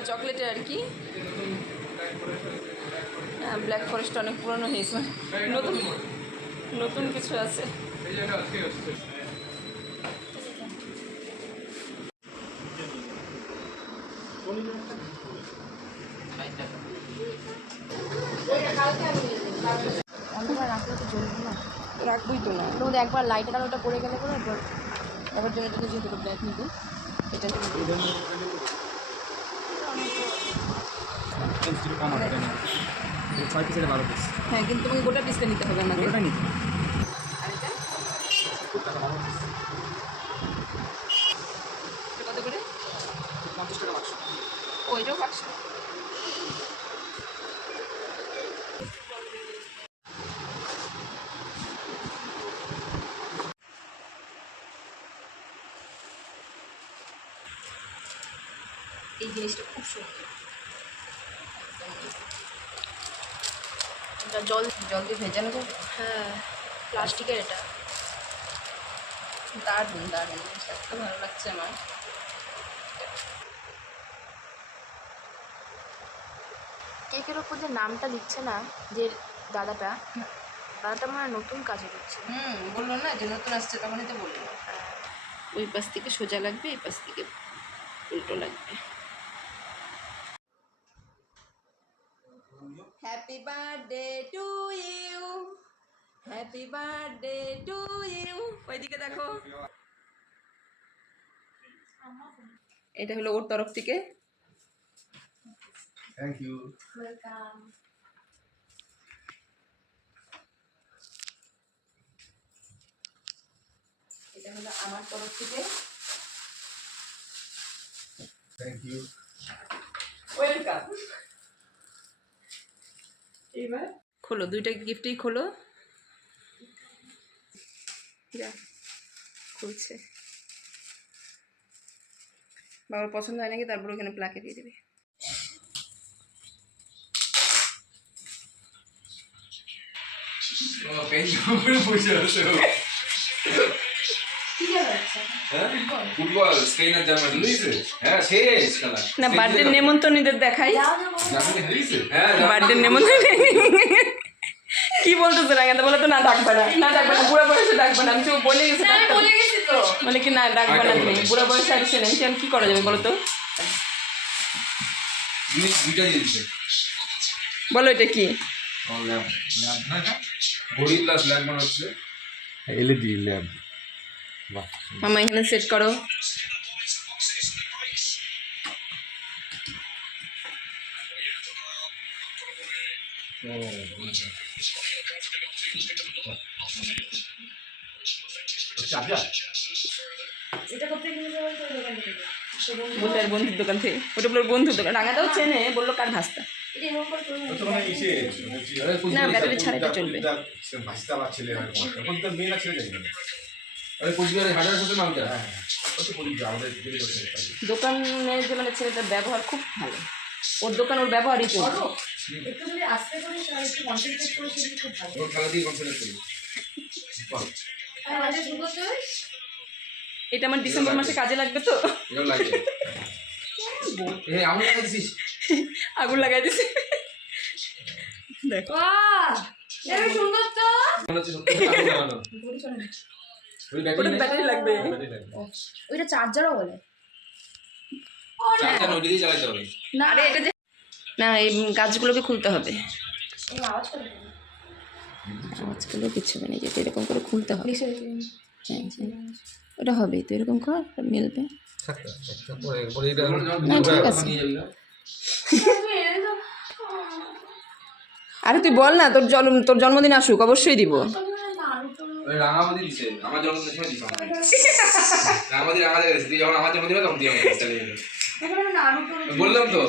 এটা চকলেটে আর কি। হ্যাঁ ব্ল্যাক ফরেস্ট অনেক পুরনো হয়েছে। নতুন নতুন কিছু আছে। অন্ধকার রাখলে তো জ্বলবে না। রাখবই তো না একবার লাইটের আলোটা পড়ে গেলে পরে এবার এবার জন্য জন্য যেহেতু ব্ল্যাক নিবি। এটা ছয় পিসের বারো পিস হ্যাঁ কিন্তু তোমাকে গোটা পিসটা নিতে হবে আমাকে। আর এটা? এটা কত করে? পঞ্চাশ টাকা বাক্স। ও এটাও পাঁচশো এই জিনিসটা খুব সুন্দর। এটা জল জল দিয়ে ভেজানো যাবে হ্যাঁ প্লাস্টিকের এটা। দারুণ দারুণ। খুব ভালো লাগছে আমার। কেকের ওপর যে নামটা লিখছে না যে দাদাটা দাদাটা মানে নতুন কাজে দিচ্ছে হুম বলল না যে নতুন আসছে তখনই তো বলল। ওই পাশ থেকে সোজা লাগবে এই পাশ থেকে উল্টো লাগবে। Happy birthday to you happy birthday to you ওইদিকে দেখো। এটা হলো ওর তরফ থেকে। থ্যাংক ইউ ওয়েলকাম এটা হলো আমার তরফ থেকে। থ্যাংক ইউ ওয়েলকাম এবার খোলো দুইটা গিফটই খোলো। যা খুলছে। বাবার পছন্দ হয় নাকি? তারপর ওখানে প্লাকে দিয়ে দেবে। ফুটবল স্পেন আর জার্মানি। হ্যাঁ শেষ খেলা। না বার্থডে নেমন্তন্নদের দেখাই। হ্যাঁ বার্থডে নেমন্তন্ন কি বলতেছে রাঙাতে বলে তো না ডাকবে না। না ডাকবে না বুড়া বয়সে ডাকবে না। আমি তো বলে গেছি বলে গেছি তো। বলে কি না ডাকবে না তুমি বুড়া বয়সে আসছে না আমি কি করা যাবে বলো তো? দুইটা বলো এটা কি? ল্যাম্প ল্যাম্প না এটা ঘড়ি প্লাস ল্যাম্প বানাচ্ছে এলইডি ল্যাম্প। মামা এখানে সেট করো বন্ধুর দোকান থেকে ওটা বলল বন্ধুর দোকান রাঙাটাও চেনে বলল কার ভাস্তা মানে না ব্যাটারি চলবে দোকানে যে মানে ছেলেটার ব্যবহার খুব ভালো। ওর দোকান ওর ব্যবহারই চলবে ওর খেলা দিয়ে কনসেন্ট্রেট করি। এটা আমার ডিসেম্বর মাসে কাজে লাগবে তো। হ্যাঁ আগুন লাগাই দিছে। দেখো। সুন্দর তো। ওটা ব্যাটারি লাগবে। ওইটা চার্জারও বলে। হবে। না। আরে এটা যে না এই গাছগুলোকে খুলতে হবে। এই গাছগুলো কিছু হবে না যেটা এরকম করে খুলতে হবে। হ্যাঁ হ্যাঁ। ওটা হবেই তো এরকম কর মিলবে। না, ঠিক আছে। আরে তুই বল না তোর জন্ম তোর জন্মদিন আসুক অবশ্যই দিব। ওই রাঙামাটি দিছে আমার জন্মদিনের সময় দিছে আমাকে রাঙামাটি গেছে। তুই যখন আমার জন্মদিন তখন দিয়ে আমাকে বললাম তো।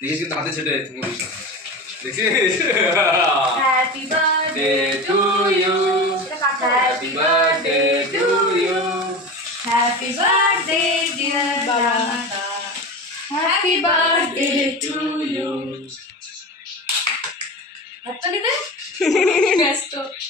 দেখিস কিন্তু হাতে ছেটে দেখছিস happy day to you happy birthday to you happy birthday dear বাবা হ্যাপি বার্থডে টু ইউ হাততালি দে ব্যস্ত কি রে কেমন ভাই রে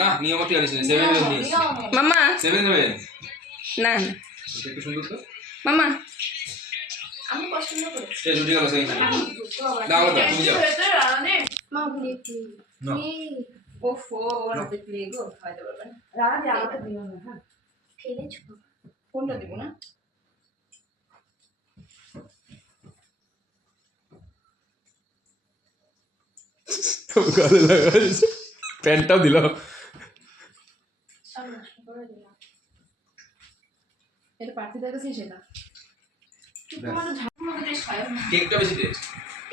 না নিয়মর ঠিক আছে সেভেন মামা। সেভেন ইলেভেন না না একটু সুন্দর তো? মামা। আমি পছন্দ করি। সে রুটি গেল সেই দাও দাও তুমি যাও। মা প্লিজ প্লিজ ওফো ওরা দেখলে গো খাইতে পারবে না। দিয়ে দিও না হ্যাঁ। কোনটা দিব না? প্যান্টটাও দিল। হয় কেকটা বেশি দে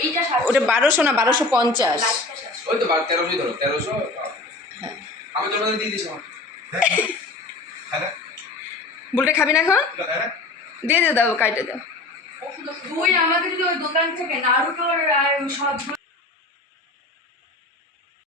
এইটা সাদা ওটা বারোশো না বারোশো পঞ্চাশ। ওই তো তেরোশোই ধরো তেরোশো আমার। জন্মদিন দিয়ে দিস বুলটা খাবি না এখন? দিয়ে দে দাও কাইটে দাও। যদি ওই দোকান থেকে নারুটোর আর সব